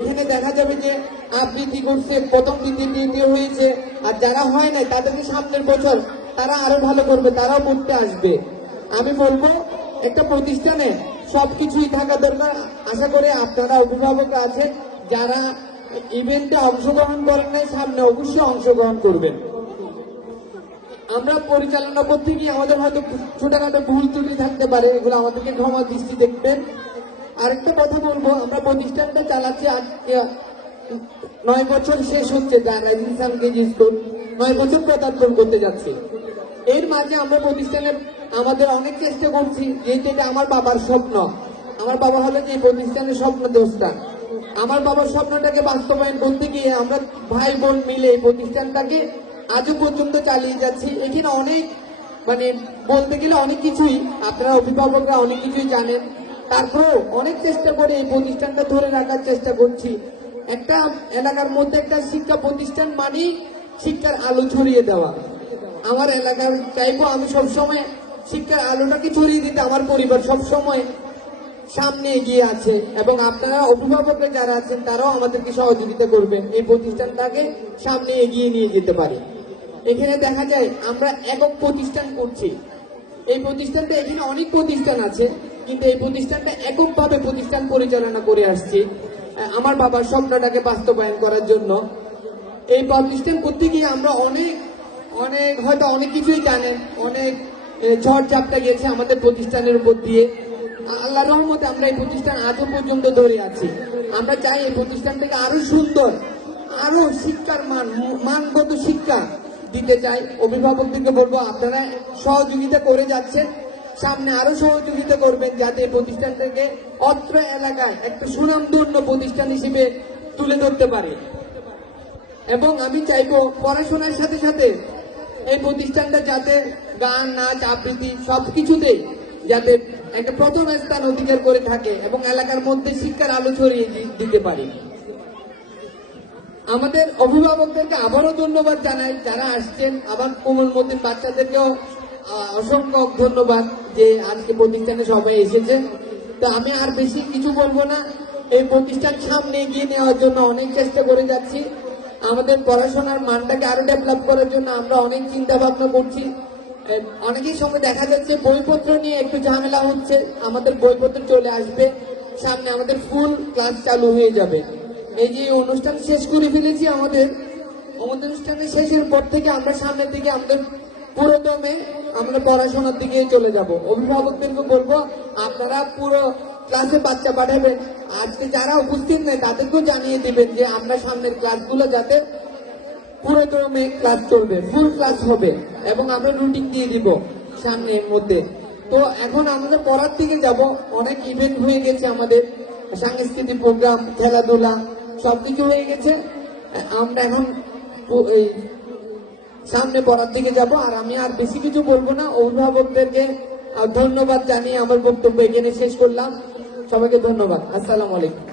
এখানে দেখা যাবে যে আবৃত্তি করছে, প্রথম দ্বিতীয় হয়েছে, আর যারা হয় নাই তাদেরকে সামনের বছর তারা আরো ভালো করবে, তারাও পড়তে আসবে। আমি বলবো একটা প্রতিষ্ঠানে সবকিছুই থাকা দরকার। আশা করি আপনারা অভিভাবকরা আছেন যারা ইভেন্টে অংশগ্রহণ করেন নাই, সামনে অবশ্যই অংশগ্রহণ করবেন। আমরা পরিচালনা করতে গিয়ে আমাদের হয়তো ছোটখাটো ভুল ত্রুটি থাকতে পারে, এগুলো আমাদেরকে ক্ষমা দৃষ্টি দেখবেন। আরেকটা কথা বলবো, আমরা প্রতিষ্ঠানটা চালাচ্ছি আজকে 9 বছর শেষ হচ্ছে, রাইজিং সান কেজি স্কুল 9 বছর পদার্পণ করতে যাচ্ছি। এর মাঝে আমরা প্রতিষ্ঠানে আমাদের অনেক চেষ্টা করছি, যেহেতু এটা আমার বাবার স্বপ্ন। আমার বাবা হলো যে প্রতিষ্ঠানের স্বপ্ন দোষটা, আমার বাবার স্বপ্নটাকে বাস্তবায়ন করতে গিয়ে আমরা ভাই বোন মিলে এই প্রতিষ্ঠানটাকে আজও পর্যন্ত চালিয়ে যাচ্ছি। এখানে অনেক বলতে গেলে অনেক কিছুই আপনারা অভিভাবকরা অনেক কিছুই জানেন, তারপরেও অনেক চেষ্টা করে এই প্রতিষ্ঠানটা ধরে রাখার চেষ্টা করছি। একটা এলাকার মধ্যে একটা শিক্ষা প্রতিষ্ঠান মানে শিক্ষার আলো ছড়িয়ে দেওয়া। আমার এলাকার চাইবো আমি সবসময় শিক্ষার আলোটাকে ছড়িয়ে দিতে, আমার পরিবার সবসময় সামনে এগিয়ে আছে, এবং আপনারা অভিভাবকরা যারা আছেন তারাও আমাদেরকে সহযোগিতা করবেন এই প্রতিষ্ঠানটাকে সামনে এগিয়ে নিয়ে যেতে পারি। এখানে দেখা যায় আমরা একক প্রতিষ্ঠান করছি, এই প্রতিষ্ঠানটা এখানে অনেক প্রতিষ্ঠান আছে, কিন্তু এই প্রতিষ্ঠানটা এককভাবে প্রতিষ্ঠান পরিচালনা করে আসছি আমার বাবার স্বপ্নটাকে বাস্তবায়ন করার জন্য। এই প্রতিষ্ঠান করতে গিয়ে আমরা অনেক অনেক হয়তো অনেক কিছুই জানেন, অনেক ঝড় ঝাপটা গেছে আমাদের প্রতিষ্ঠানের উপর দিয়ে। আল্লাহ রহমতে আমরা এই প্রতিষ্ঠান আজও পর্যন্ত ধরে আছি। আমরা চাই এই প্রতিষ্ঠানটাকে আরো সুন্দর, আরো শিক্ষার মানগত শিক্ষা দিতে চাই। অভিভাবকদেরকে বলবো আপনারা সহযোগিতা করে যাচ্ছেন, সামনে আরো সহযোগিতা করবেন, যাতে এই প্রতিষ্ঠানটাকে অত্র এলাকায় একটা সুনামধন্য প্রতিষ্ঠান হিসেবে তুলে ধরতে পারে। এবং আমি চাইবো পড়াশোনার সাথে সাথে এই প্রতিষ্ঠানটা যাতে গান, নাচ, আবৃত্তি সবকিছুতেই যাতে একটা প্রথম স্থান অধিকার করে থাকে এবং এলাকার মধ্যে শিক্ষার আলো ছড়িয়ে দিতে পারি। আমাদের অভিভাবকদেরকে আবারও ধন্যবাদ জানাই যারা আসছেন, আবার কোমলমতি বাচ্চাদেরকেও অসংখ্য ধন্যবাদ যে আজকে প্রতিষ্ঠানে সবাই এসেছে। তো আমি আর বেশি কিছু বলবো না, এই প্রতিষ্ঠান সামনে এগিয়ে নেওয়ার জন্য অনেক চেষ্টা করে যাচ্ছি। আমাদের পড়াশোনার মানটাকে আরো ডেভেলপ করার জন্য আমরা অনেক চিন্তা ভাবনা করছি। অনেকেই সময় দেখা যাচ্ছে বইপত্র নিয়ে একটু ঝামেলা হচ্ছে, আমাদের বইপত্র চলে আসবে, সামনে আমাদের ফুল ক্লাস চালু হয়ে যাবে। এই যে অনুষ্ঠান শেষ করে ফেলেছি, আমাদের অনুষ্ঠানের শেষের পর থেকে আমরা সামনের দিকে আমাদের পুরো দমে আমরা পড়াশোনার দিকে চলে যাব। অভিভাবকদেরকে বলবো আপনারা পুরো ক্লাসে বাচ্চা পাঠাবেন, আজকে যারা উপস্থিত নেই তাদেরকেও জানিয়ে দিবেন যে আমরা সামনের ক্লাসগুলো যাতে পুরো দমে ক্লাস চলবে, ফুল ক্লাস হবে, এবং আমরা রুটিন দিয়ে দিব সামনের মধ্যে। তো এখন আমাদের পড়ার দিকে যাব, অনেক ইভেন্ট হয়ে গেছে, আমাদের সাংস্কৃতিক প্রোগ্রাম, খেলাধুলা সবকিছু হয়ে গেছে। আমরা এখন সামনে পড়ার দিকে যাব। আর আমি আর বেশি কিছু বলবো না, অভিভাবকদেরকে ধন্যবাদ জানিয়ে আমার বক্তব্য এখানে শেষ করলাম। সবাইকে ধন্যবাদ। আসসালামু আলাইকুম।